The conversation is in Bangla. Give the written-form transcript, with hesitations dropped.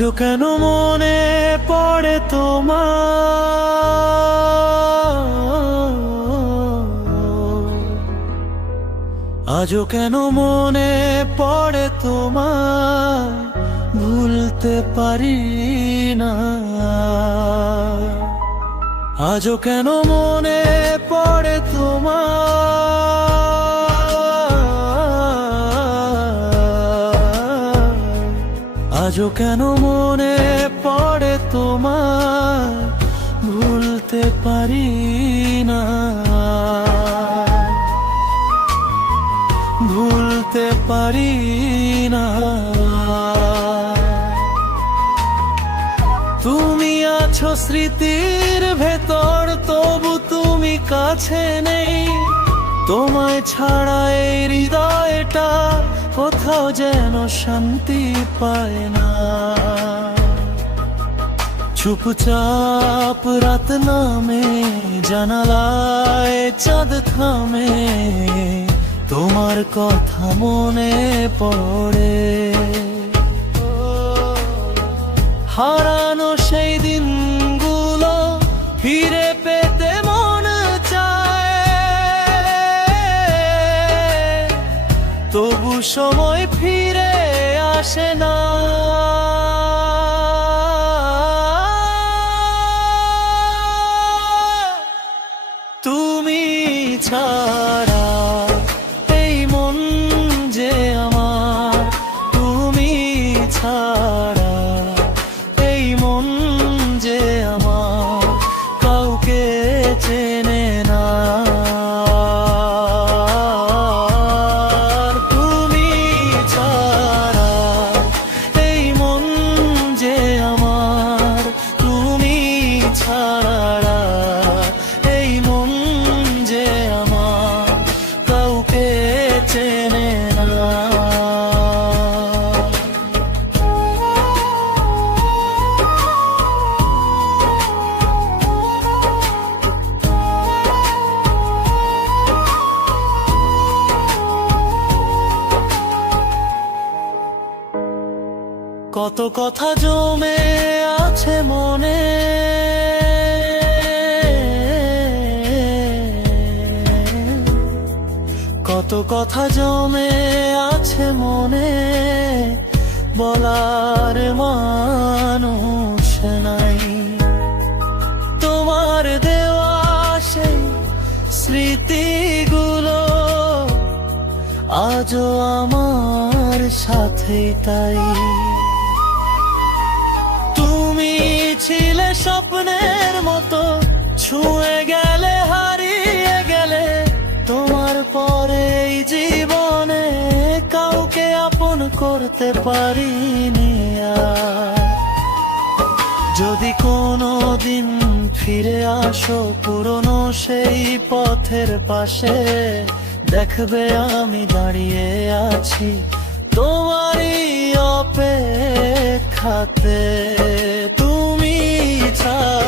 আজও কেন মনে পড়ে তোমার, আজও কেন মনে পড়ে তোমার, ভুলতে পারি না। আজও কেন মনে পড়ে তোমার, আজও কেন মনে পড়ে তোমার, ভুলতে পারি না, ভুলতে পারি না। তুমি আছো স্মৃতির ভেতর, তবু তুমি কাছে নেই। তোমায় ছাড়া এই হৃদয়টা কোথাও যেন শান্তি পায় না। চুপচাপ রাত নামে, জানালায় চাঁদ থামে, তোমার কথা মনে পড়ে। হারানো সেই দিনগুলো ফিরে পেতে মন চায়, তবু সময় ফিরে আসে না। তুমি ছাড়া এই মন যে আমার, তুমি ছাড়া এই মন যে আমার, কাউকে চেনে না। তুমি ছাড়া এই মন যে আমার, তুমি ছাড়া এই মন যে আমার, কাউকে চেনে না। কত কথা জমে আছে মনে, কত কথা জমে আছে মনে, বলার মানুষ নাই। তোমার দেওয়া সেই স্মৃতিগুলো আজও আমার সাথেই তাই। তুমি ছিলে স্বপ্নের মতো, ছুঁয়ে গেলে হারিয়ে গেলে, তোমার পরে এই জীবনে কাউকে আপন করতে পারিনি আর। যদি কোনো দিন ফিরে আসো পুরনো সেই পথের পাশে, দেখবে আমি দাঁড়িয়ে আছি তোমারই অপেক্ষাতে। তুমি ছাড়া